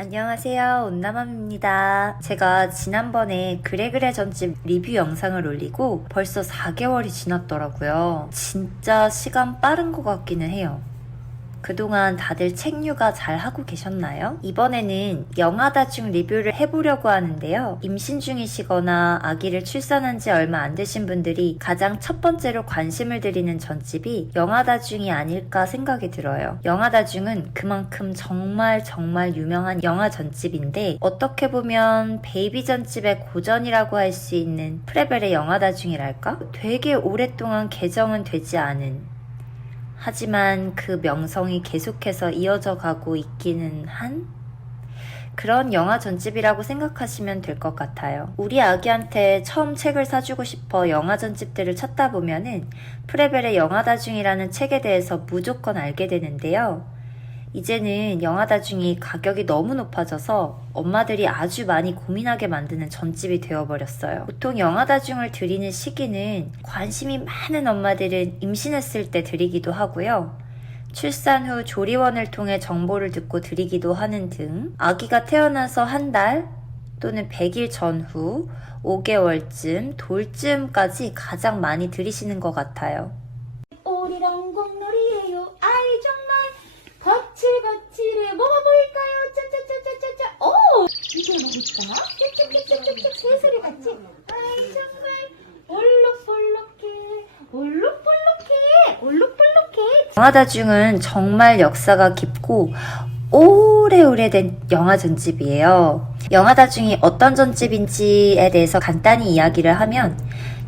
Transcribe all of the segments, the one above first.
안녕하세요. 온나맘입니다. 제가 지난번에 그래그래 전집 리뷰 영상을 올리고 벌써 4개월이 지났더라고요. 진짜 시간 빠른 것 같기는 해요. 그동안 다들 책류가 잘 하고 계셨나요? 이번에는 영아다중 리뷰를 해보려고 하는데요. 임신 중이시거나 아기를 출산한 지 얼마 안 되신 분들이 가장 첫 번째로 관심을 드리는 전집이 영아다중이 아닐까 생각이 들어요. 영아다중은 그만큼 정말 정말 유명한 영아 전집인데 어떻게 보면 베이비 전집의 고전이라고 할 수 있는 프레벨의 영아다중이랄까? 되게 오랫동안 개정은 되지 않은 하지만 그 명성이 계속해서 이어져 가고 있기는 한 그런 영화 전집이라고 생각하시면 될 것 같아요. 우리 아기한테 처음 책을 사주고 싶어 영화 전집들을 찾다 보면은 프레벨의 영화 다중이라는 책에 대해서 무조건 알게 되는데요. 이제는 영화다중이 가격이 너무 높아져서 엄마들이 아주 많이 고민하게 만드는 전집이 되어버렸어요. 보통 영화다중을 드리는 시기는 관심이 많은 엄마들은 임신했을 때 드리기도 하고요. 출산 후 조리원을 통해 정보를 듣고 드리기도 하는 등 아기가 태어나서 한 달 또는 100일 전후 5개월쯤 돌쯤까지 가장 많이 들이시는 것 같아요. 오리랑 공놀이에요. 아이 거칠거칠해. 뭐가 보일까요? 짜짜짜짜짜짜. 오! 이게 뭐일까? 짹짹짹짹짹 새소리 같지? 아이 정말 올록볼록해. 올록볼록해. 올록볼록해. 영화다 중은 정말 역사가 깊고 오래오래된 영화 전집이에요. 영화 다중이 어떤 전집인지에 대해서 간단히 이야기를 하면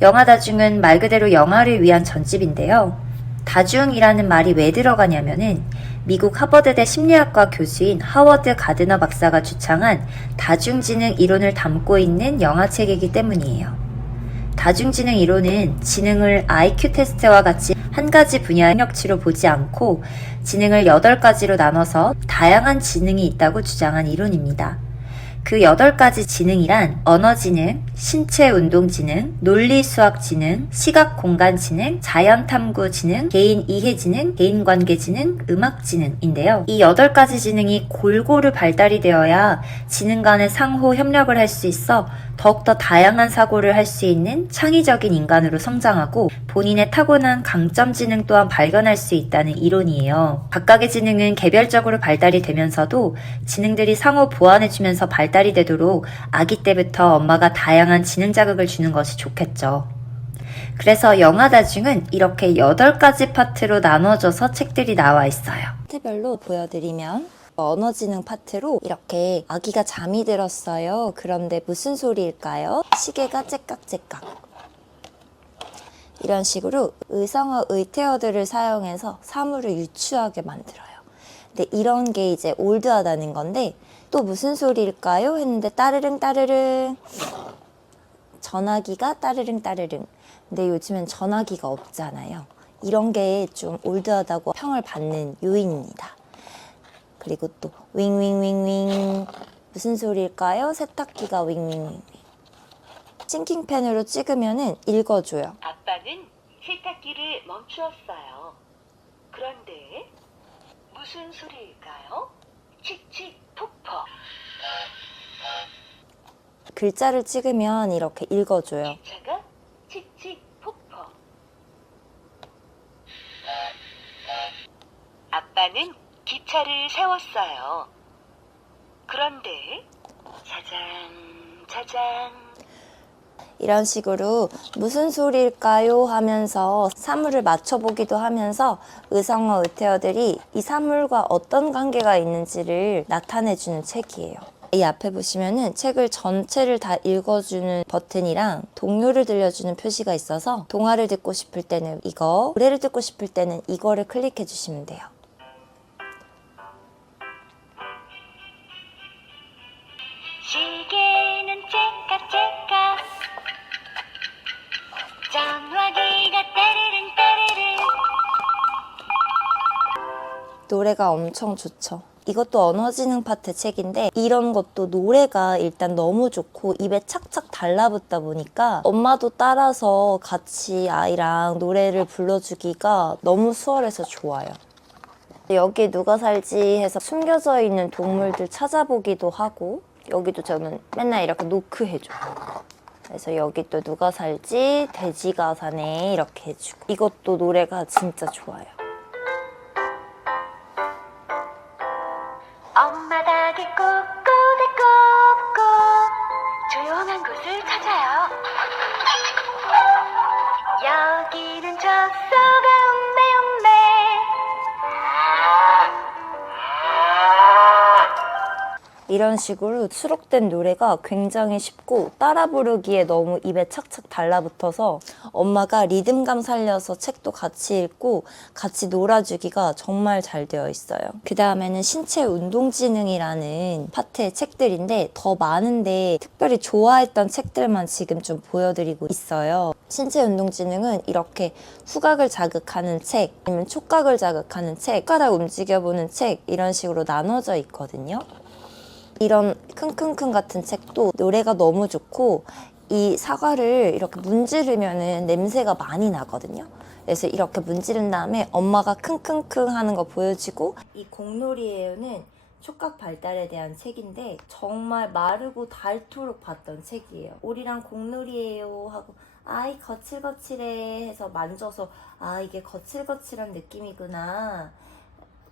영화 다중은 말 그대로 영화를 위한 전집인데요. 다중이라는 말이 왜 들어가냐면은 미국 하버드대 심리학과 교수인 하워드 가드너 박사가 주창한 다중지능 이론을 담고 있는 영화책이기 때문이에요. 다중지능 이론은 지능을 IQ 테스트와 같이 한 가지 분야 능력치로 보지 않고 지능을 8가지로 나눠서 다양한 지능이 있다고 주장한 이론입니다. 그 8가지 지능이란 언어지능, 신체운동지능, 논리수학지능, 시각공간지능, 자연탐구지능, 개인 이해지능, 개인관계지능, 음악지능인데요. 이 8가지 지능이 골고루 발달이 되어야 지능 간의 상호 협력을 할 수 있어 더욱더 다양한 사고를 할 수 있는 창의적인 인간으로 성장하고 본인의 타고난 강점 지능 또한 발견할 수 있다는 이론이에요. 각각의 지능은 개별적으로 발달이 되면서도 지능들이 상호 보완해주면서 발달이 되도록 아기 때부터 엄마가 다양한 지능 자극을 주는 것이 좋겠죠. 그래서 영화 다중은 이렇게 8가지 파트로 나눠져서 책들이 나와 있어요. 파트별로 보여드리면 언어지능 파트로 이렇게 아기가 잠이 들었어요. 그런데 무슨 소리일까요? 시계가 째깍째깍. 이런 식으로 의성어 의태어들을 사용해서 사물을 유추하게 만들어요. 근데 이런 게 이제 올드하다는 건데 또 무슨 소리일까요? 했는데 따르릉 따르릉 전화기가 따르릉 따르릉. 근데 요즘엔 전화기가 없잖아요. 이런 게 좀 올드하다고 평을 받는 요인입니다. 그리고 또 윙윙윙윙 무슨 소리일까요? 세탁기가 윙윙윙. 싱킹펜으로 찍으면은 읽어줘요. 아빠는 세탁기를 멈추었어요. 그런데 무슨 소리일까요? 칙칙 폭퍼. 글자를 찍으면 이렇게 읽어줘요. 기차가 칙칙 폭퍼. 아빠는 기차를 세웠어요. 그런데 자장 자장 이런 식으로 무슨 소리일까요 하면서 사물을 맞춰보기도 하면서 의성어 의태어들이 이 사물과 어떤 관계가 있는지를 나타내주는 책이에요. 이 앞에 보시면은 책을 전체를 다 읽어주는 버튼이랑 동요를 들려주는 표시가 있어서 동화를 듣고 싶을 때는 이거, 노래를 듣고 싶을 때는 이거를 클릭해 주시면 돼요. 시계는 째깍째깍 전화기가 따르릉 따르릉 노래가 엄청 좋죠. 이것도 언어지능 파트 책인데 이런 것도 노래가 일단 너무 좋고 입에 착착 달라붙다 보니까 엄마도 따라서 같이 아이랑 노래를 불러주기가 너무 수월해서 좋아요. 여기에 누가 살지 해서 숨겨져 있는 동물들 찾아보기도 하고 여기도 저는 맨날 이렇게 노크 해줘. 그래서 여기 또 누가 살지 돼지가 사네 이렇게 해주고 이것도 노래가 진짜 좋아요. 이런 식으로 수록된 노래가 굉장히 쉽고 따라 부르기에 너무 입에 착착 달라붙어서 엄마가 리듬감 살려서 책도 같이 읽고 같이 놀아주기가 정말 잘 되어 있어요. 그 다음에는 신체 운동지능이라는 파트의 책들인데 더 많은데 특별히 좋아했던 책들만 지금 좀 보여드리고 있어요. 신체 운동지능은 이렇게 후각을 자극하는 책, 아니면 촉각을 자극하는 책, 손가락 움직여보는 책 이런 식으로 나눠져 있거든요. 이런 킁킁킁 같은 책도 노래가 너무 좋고 이 사과를 이렇게 문지르면은 냄새가 많이 나거든요. 그래서 이렇게 문지른 다음에 엄마가 킁킁킁 하는 거 보여주고 이 공놀이에요는 촉각 발달에 대한 책인데 정말 마르고 닳도록 봤던 책이에요. 오리랑 공놀이에요 하고 아이 거칠거칠해 해서 만져서 아 이게 거칠거칠한 느낌이구나.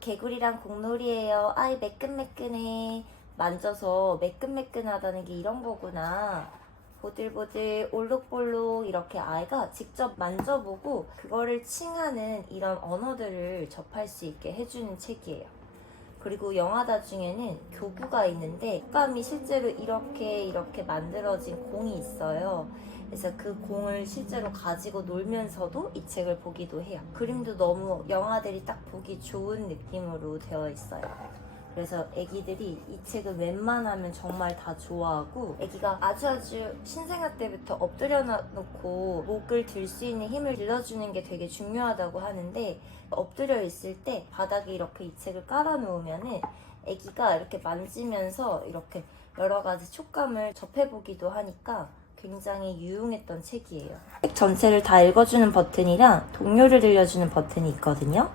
개구리랑 공놀이에요. 아이 매끈매끈해. 만져서 매끈매끈하다는 게 이런 거구나. 보들보들 올록볼록 이렇게 아이가 직접 만져보고 그거를 칭하는 이런 언어들을 접할 수 있게 해주는 책이에요. 그리고 영화다 중에는 교구가 있는데 감이 실제로 이렇게 이렇게 만들어진 공이 있어요. 그래서 그 공을 실제로 가지고 놀면서도 이 책을 보기도 해요. 그림도 너무 영화들이 딱 보기 좋은 느낌으로 되어 있어요. 그래서 애기들이 이 책을 웬만하면 정말 다 좋아하고 애기가 아주 아주 신생아 때부터 엎드려 놓고 목을 들 수 있는 힘을 길러주는 게 되게 중요하다고 하는데 엎드려 있을 때 바닥에 이렇게 이 책을 깔아 놓으면은 애기가 이렇게 만지면서 이렇게 여러 가지 촉감을 접해보기도 하니까 굉장히 유용했던 책이에요. 책 전체를 다 읽어주는 버튼이랑 동료를 들려주는 버튼이 있거든요.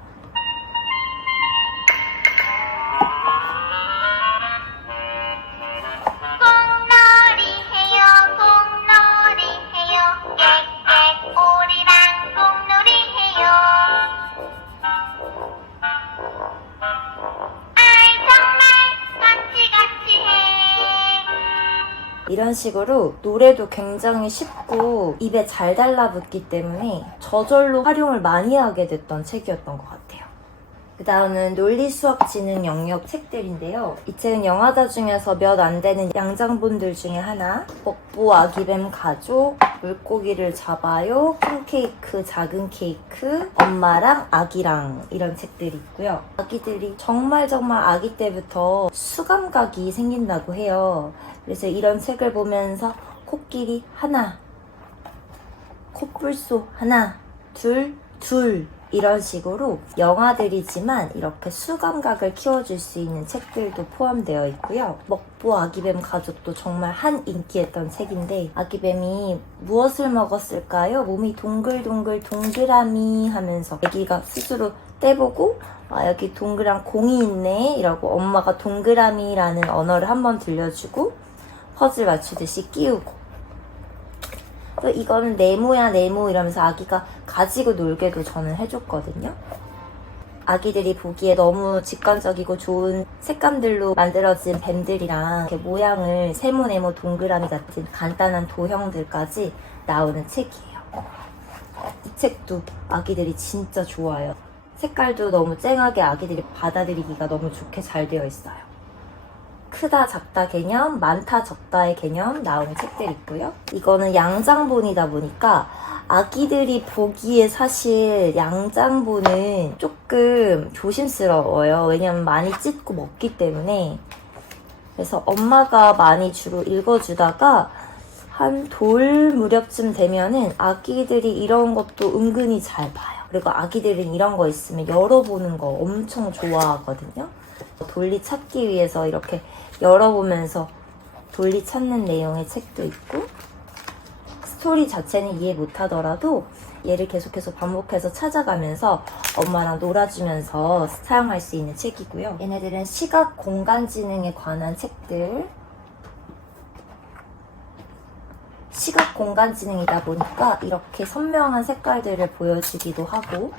이런 식으로 노래도 굉장히 쉽고 입에 잘 달라붙기 때문에 저절로 활용을 많이 하게 됐던 책이었던 것 같아요. 그 다음은 논리 수학 지능 영역 책들인데요. 이 책은 영화다 중에서 몇 안 되는 양장본들 중에 하나. 먹보 아기뱀 가족, 물고기를 잡아요, 큰 케이크, 작은 케이크, 엄마랑 아기랑 이런 책들이 있고요. 아기들이 정말 정말 아기 때부터 수감각이 생긴다고 해요. 그래서 이런 책을 보면서 코끼리 하나, 코뿔소 하나, 둘, 둘 이런 식으로 영화들이지만 이렇게 수감각을 키워줄 수 있는 책들도 포함되어 있고요. 먹보 아기뱀 가족도 정말 한 인기였던 책인데 아기뱀이 무엇을 먹었을까요? 몸이 동글동글 동그라미 하면서 아기가 스스로 떼보고 아 여기 동그란 공이 있네 이러고 엄마가 동그라미라는 언어를 한번 들려주고 퍼즐 맞추듯이 끼우고 또 이거는 네모야 네모 이러면서 아기가 가지고 놀게도 저는 해줬거든요. 아기들이 보기에 너무 직관적이고 좋은 색감들로 만들어진 뱀들이랑 모양을 세모 네모 동그라미 같은 간단한 도형들까지 나오는 책이에요. 이 책도 아기들이 진짜 좋아요. 색깔도 너무 쨍하게 아기들이 받아들이기가 너무 좋게 잘 되어 있어요. 크다 작다 개념, 많다 적다의 개념 나오는 책들 있고요. 이거는 양장본이다 보니까 아기들이 보기에 사실 양장본은 조금 조심스러워요. 왜냐면 많이 찢고 먹기 때문에. 그래서 엄마가 많이 주로 읽어주다가 한 돌 무렵쯤 되면은 아기들이 이런 것도 은근히 잘 봐요. 그리고 아기들은 이런 거 있으면 열어보는 거 엄청 좋아하거든요. 돌리 찾기 위해서 이렇게 열어보면서 돌리 찾는 내용의 책도 있고 스토리 자체는 이해 못하더라도 얘를 계속해서 반복해서 찾아가면서 엄마랑 놀아주면서 사용할 수 있는 책이고요. 얘네들은 시각 공간 지능에 관한 책들. 시각 공간 지능이다 보니까 이렇게 선명한 색깔들을 보여주기도 하고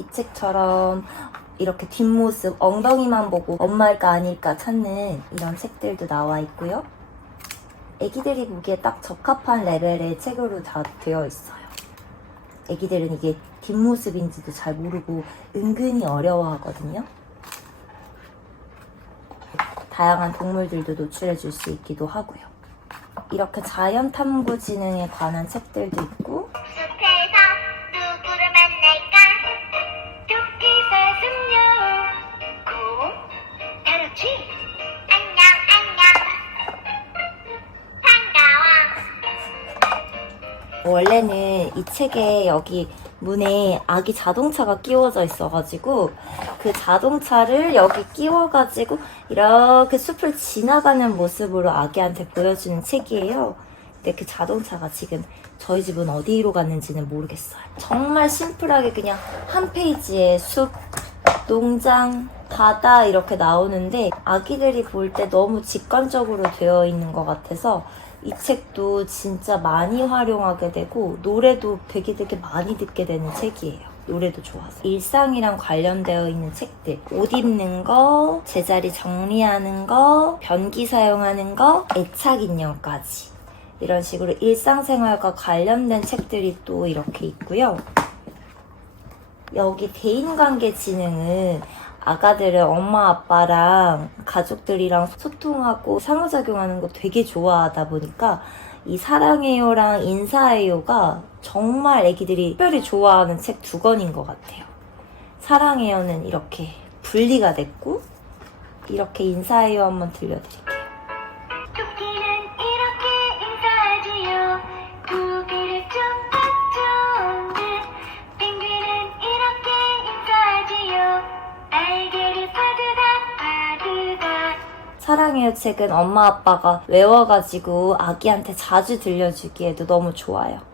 이 책처럼 이렇게 뒷모습, 엉덩이만 보고 엄마일까 아닐까 찾는 이런 책들도 나와 있고요. 애기들이 보기에 딱 적합한 레벨의 책으로 다 되어 있어요. 애기들은 이게 뒷모습인지도 잘 모르고 은근히 어려워하거든요. 다양한 동물들도 노출해 줄 수 있기도 하고요. 이렇게 자연 탐구 지능에 관한 책들도 있고 원래는 이 책에 여기 문에 아기 자동차가 끼워져 있어가지고 그 자동차를 여기 끼워가지고 이렇게 숲을 지나가는 모습으로 아기한테 보여주는 책이에요. 근데 그 자동차가 지금 저희 집은 어디로 갔는지는 모르겠어요. 정말 심플하게 그냥 한 페이지에 숲, 농장, 바다 이렇게 나오는데 아기들이 볼 때 너무 직관적으로 되어 있는 것 같아서 이 책도 진짜 많이 활용하게 되고 노래도 되게 되게 많이 듣게 되는 책이에요. 노래도 좋아서 일상이랑 관련되어 있는 책들 옷 입는 거 제자리 정리하는 거 변기 사용하는 거 애착 인형까지 이런 식으로 일상생활과 관련된 책들이 또 이렇게 있고요. 여기 대인관계 지능은 아가들은 엄마 아빠랑 가족들이랑 소통하고 상호작용하는 거 되게 좋아하다 보니까 이 사랑해요랑 인사해요가 정말 애기들이 특별히 좋아하는 책 두 권인 것 같아요. 사랑해요는 이렇게 분리가 됐고 이렇게 인사해요 한번 들려드릴게요. 사랑해요 책은 엄마 아빠가 외워가지고 아기한테 자주 들려주기에도 너무 좋아요.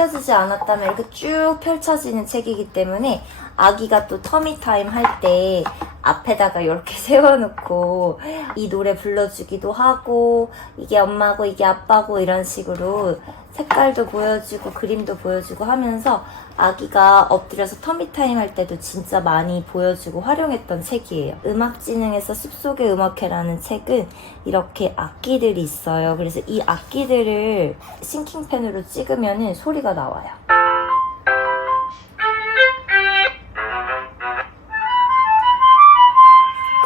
찢어지지 않았다면 이렇게 쭉 펼쳐지는 책이기 때문에 아기가 또 터미 타임 할 때 앞에다가 이렇게 세워놓고 이 노래 불러주기도 하고 이게 엄마고 이게 아빠고 이런 식으로 색깔도 보여주고 그림도 보여주고 하면서 아기가 엎드려서 터미타임 할 때도 진짜 많이 보여주고 활용했던 책이에요. 음악지능에서 숲속의 음악회라는 책은 이렇게 악기들이 있어요. 그래서 이 악기들을 싱킹펜으로 찍으면 소리가 나와요.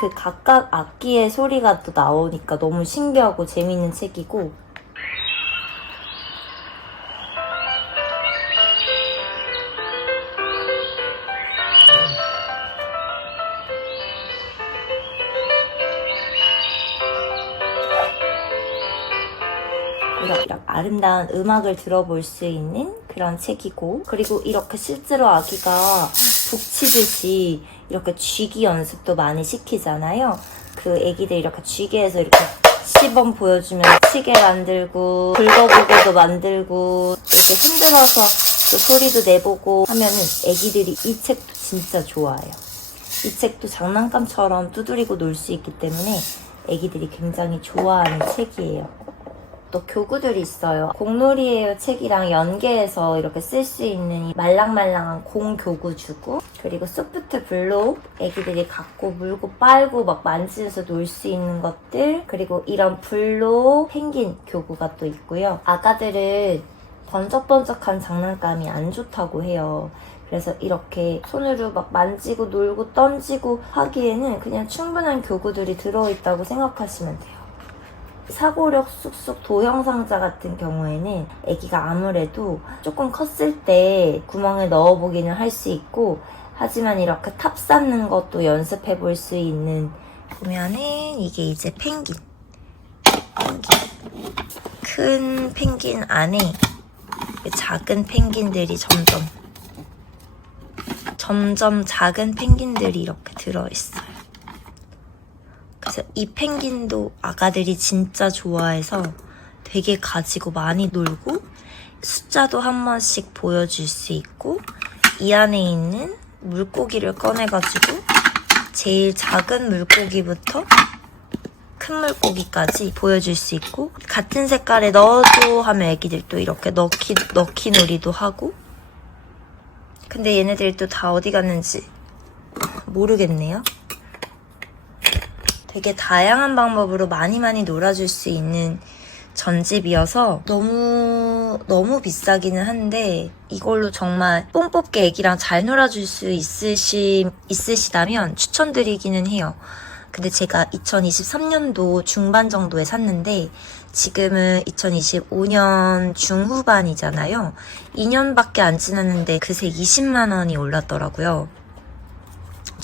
그 각각 악기의 소리가 또 나오니까 너무 신기하고 재밌는 책이고. 이렇게 아름다운 음악을 들어볼 수 있는 그런 책이고 그리고 이렇게 실제로 아기가 북치듯이 이렇게 쥐기 연습도 많이 시키잖아요. 그 애기들 이렇게 쥐기해서 이렇게 시범 보여주면 치게 만들고 긁어보고도 만들고 이렇게 흔들어서 또 소리도 내보고 하면은 애기들이 이 책도 진짜 좋아해요. 이 책도 장난감처럼 두드리고 놀 수 있기 때문에 애기들이 굉장히 좋아하는 책이에요. 또 교구들이 있어요. 공놀이에요 책이랑 연계해서 이렇게 쓸 수 있는 이 말랑말랑한 공 교구 주고 그리고 소프트 블록 애기들이 갖고 물고 빨고 막 만지면서 놀 수 있는 것들 그리고 이런 블록 펭귄 교구가 또 있고요. 아가들은 번쩍번쩍한 장난감이 안 좋다고 해요. 그래서 이렇게 손으로 막 만지고 놀고 던지고 하기에는 그냥 충분한 교구들이 들어있다고 생각하시면 돼요. 사고력 쑥쑥 도형상자 같은 경우에는 아기가 아무래도 조금 컸을 때 구멍에 넣어보기는 할 수 있고 하지만 이렇게 탑 쌓는 것도 연습해 볼 수 있는 보면은 이게 이제 펭귄 펭귄 큰 펭귄 안에 작은 펭귄들이 점점 점점 작은 펭귄들이 이렇게 들어있어요. 그래서 이 펭귄도 아가들이 진짜 좋아해서 되게 가지고 많이 놀고 숫자도 한 번씩 보여줄 수 있고 이 안에 있는 물고기를 꺼내가지고 제일 작은 물고기부터 큰 물고기까지 보여줄 수 있고 같은 색깔에 넣어줘 하면 애기들 또 이렇게 넣기, 넣기 놀이도 하고 근데 얘네들이 또 다 어디 갔는지 모르겠네요. 되게 다양한 방법으로 많이 많이 놀아줄 수 있는 전집이어서 너무 너무 비싸기는 한데 이걸로 정말 뽕 뽑게 애기랑 잘 놀아줄 수 있으시, 있으시다면 추천드리기는 해요. 근데 제가 2023년도 중반 정도에 샀는데 지금은 2025년 중후반이잖아요. 2년밖에 안 지났는데 그새 20만 원이 올랐더라고요.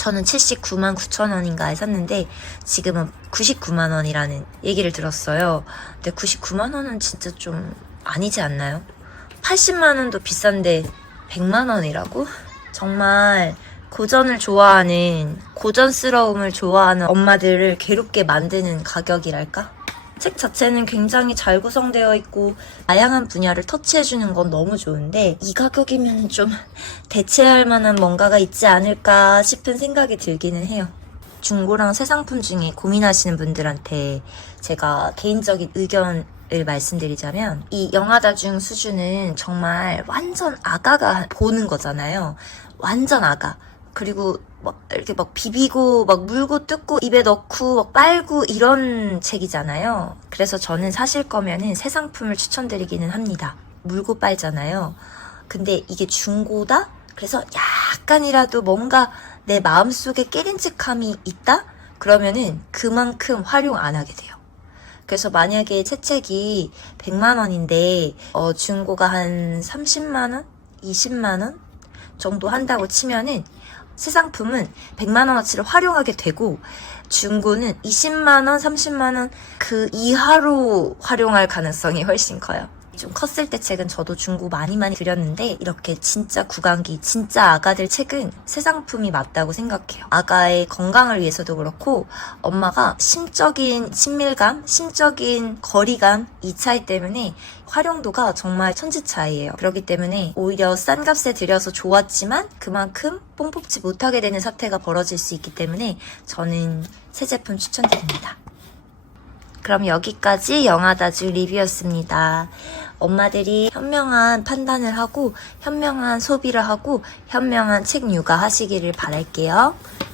저는 79만 9천 원인가에 샀는데 지금은 99만 원이라는 얘기를 들었어요. 근데 99만 원은 진짜 좀 아니지 않나요? 80만 원도 비싼데 100만 원이라고? 정말 고전을 좋아하는 고전스러움을 좋아하는 엄마들을 괴롭게 만드는 가격이랄까? 책 자체는 굉장히 잘 구성되어 있고 다양한 분야를 터치해주는 건 너무 좋은데 이 가격이면 좀 대체할 만한 뭔가가 있지 않을까 싶은 생각이 들기는 해요. 중고랑 새 상품 중에 고민하시는 분들한테 제가 개인적인 의견 을 말씀드리자면 이 영아다중 수준은 정말 완전 아가가 보는 거잖아요. 완전 아가. 그리고 막 이렇게 막 비비고 막 물고 뜯고 입에 넣고 막 빨고 이런 책이잖아요. 그래서 저는 사실 거면은 새 상품을 추천드리기는 합니다. 물고 빨잖아요. 근데 이게 중고다? 그래서 약간이라도 뭔가 내 마음속에 깨림직함이 있다? 그러면은 그만큼 활용 안 하게 돼요. 그래서 만약에 새 책이 100만 원인데 어, 중고가 한 30만 원, 20만 원 정도 한다고 치면은 새 상품은 100만 원어치를 활용하게 되고 중고는 20만 원, 30만 원 그 이하로 활용할 가능성이 훨씬 커요. 좀 컸을 때 책은 저도 중고 많이 많이 드렸는데 이렇게 진짜 구강기, 진짜 아가들 책은 새 상품이 맞다고 생각해요. 아가의 건강을 위해서도 그렇고 엄마가 심적인 친밀감, 심적인 거리감 이 차이 때문에 활용도가 정말 천지 차이예요. 그렇기 때문에 오히려 싼 값에 들여서 좋았지만 그만큼 뽕 뽑지 못하게 되는 사태가 벌어질 수 있기 때문에 저는 새 제품 추천드립니다. 그럼 여기까지 영아다주 리뷰였습니다. 엄마들이 현명한 판단을 하고 현명한 소비를 하고 현명한 책 육아 하시기를 바랄게요.